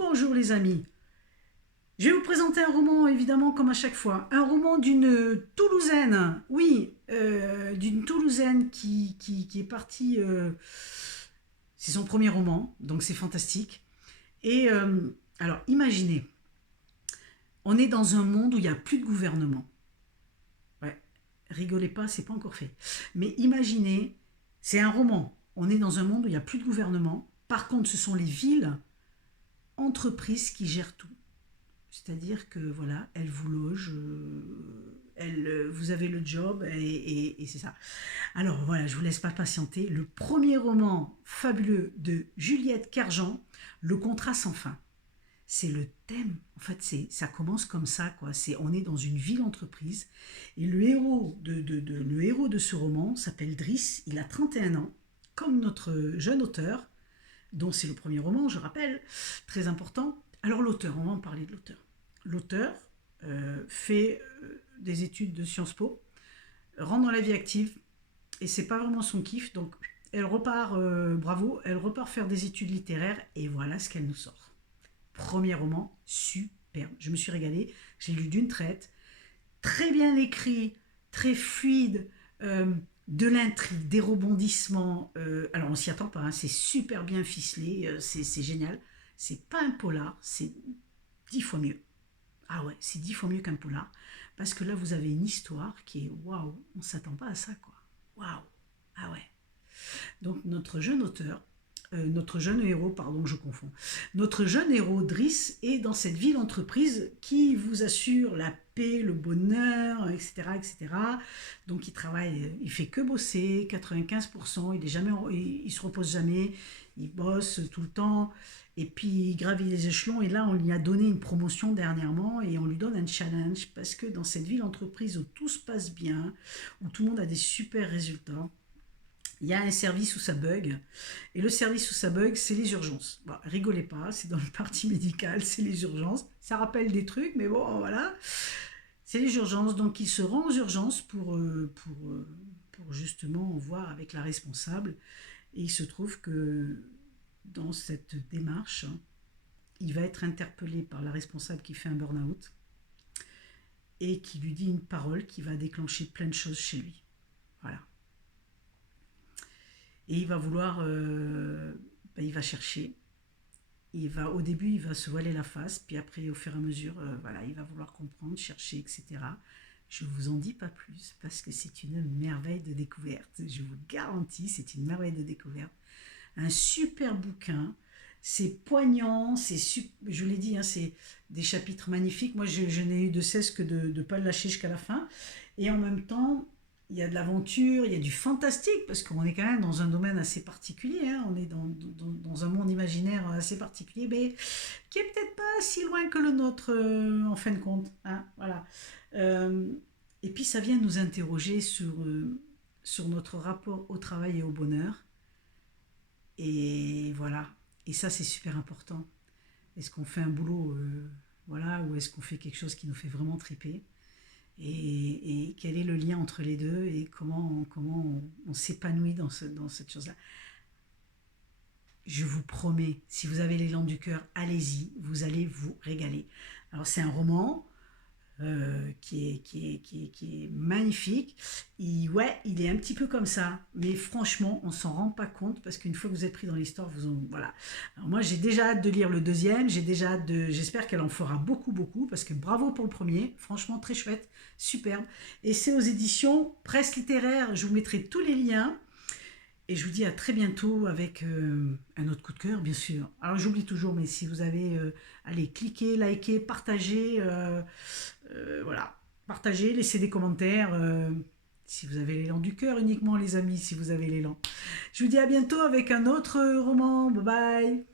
Bonjour les amis, je vais vous présenter un roman évidemment comme à chaque fois, un roman d'une Toulousaine, oui, d'une Toulousaine qui est partie, c'est son premier roman, donc c'est fantastique. Et alors imaginez, on est dans un monde où il n'y a plus de gouvernement. Ouais, rigolez pas, c'est pas encore fait. Mais imaginez, c'est un roman, on est dans un monde où il n'y a plus de gouvernement, par contre ce sont les villes, entreprises qui gèrent tout. C'est-à-dire que voilà, elle vous loge, vous avez le job et c'est ça. Alors voilà, je vous laisse pas patienter. Le premier roman fabuleux de Juliette Kerjan, Le contrat sans fin. C'est le thème. En fait, ça commence comme ça, quoi. On est dans une ville entreprise et le héros de ce roman s'appelle Driss. Il a 31 ans, comme notre jeune auteur, dont c'est le premier roman, je rappelle, très important. Alors l'auteur, on va en parler de l'auteur. L'auteur fait des études de Sciences Po, rentre dans la vie active, et c'est pas vraiment son kiff, donc elle repart, bravo, elle repart faire des études littéraires, et voilà ce qu'elle nous sort. Premier roman, superbe, je me suis régalée, j'ai lu d'une traite, très bien écrit, très fluide, de l'intrigue, des rebondissements. Alors on s'y attend pas, hein, c'est super bien ficelé, c'est génial. C'est pas un polar, c'est 10 fois mieux. Ah ouais, c'est 10 fois mieux qu'un polar. Parce que là, vous avez une histoire qui est waouh, on s'attend pas à ça, quoi. Waouh, ah ouais. Donc notre jeune héros, pardon, je confonds. Notre jeune héros, Driss, est dans cette ville entreprise qui vous assure la paix, le bonheur, etc., etc. Donc il travaille, il fait que bosser, 95%, il se repose jamais, il bosse tout le temps, et puis il gravit les échelons, et là on lui a donné une promotion dernièrement, et on lui donne un challenge, parce que dans cette ville entreprise où tout se passe bien, où tout le monde a des super résultats, il y a un service où ça bug. Et le service où ça bug, c'est les urgences. Bon, rigolez pas, c'est dans le parti médical, c'est les urgences. Ça rappelle des trucs, mais bon, voilà. C'est les urgences. Donc, il se rend aux urgences pour justement voir avec la responsable. Et il se trouve que dans cette démarche, il va être interpellé par la responsable qui fait un burn-out et qui lui dit une parole qui va déclencher plein de choses chez lui. Voilà. Et il va vouloir, il va chercher. Au début, il va se voiler la face, puis après, au fur et à mesure, voilà, il va vouloir comprendre, chercher, etc. Je vous en dis pas plus parce que c'est une merveille de découverte. Je vous garantis, c'est une merveille de découverte. Un super bouquin. C'est poignant, je l'ai dit, hein, c'est des chapitres magnifiques. Moi, je n'ai eu de cesse que de ne pas le lâcher jusqu'à la fin. Et en même temps, il y a de l'aventure, il y a du fantastique, parce qu'on est quand même dans un domaine assez particulier, hein, on est dans un monde imaginaire assez particulier, mais qui est peut-être pas si loin que le nôtre, en fin de compte. Hein, voilà. Euh, et puis ça vient nous interroger sur notre rapport au travail et au bonheur. Et voilà. Et ça, c'est super important. Est-ce qu'on fait un boulot, voilà, ou est-ce qu'on fait quelque chose qui nous fait vraiment triper? Et quel est le lien entre les deux et comment on s'épanouit dans cette chose-là. Je vous promets, si vous avez l'élan du cœur, allez-y, vous allez vous régaler. Alors c'est un roman qui est magnifique. Ouais, il est un petit peu comme ça, mais franchement, on s'en rend pas compte parce qu'une fois que vous êtes pris dans l'histoire, voilà. Alors moi, j'ai déjà hâte de lire le deuxième. J'espère qu'elle en fera beaucoup, beaucoup, parce que bravo pour le premier. Franchement, très chouette, superbe. Et c'est aux éditions Presse littéraire. Je vous mettrai tous les liens. Et je vous dis à très bientôt avec un autre coup de cœur, bien sûr. Alors j'oublie toujours, mais si vous avez, allez, cliquez, likez, partagez, voilà, partagez, laissez des commentaires. Si vous avez l'élan du cœur uniquement, les amis, si vous avez l'élan. Je vous dis à bientôt avec un autre roman. Bye bye.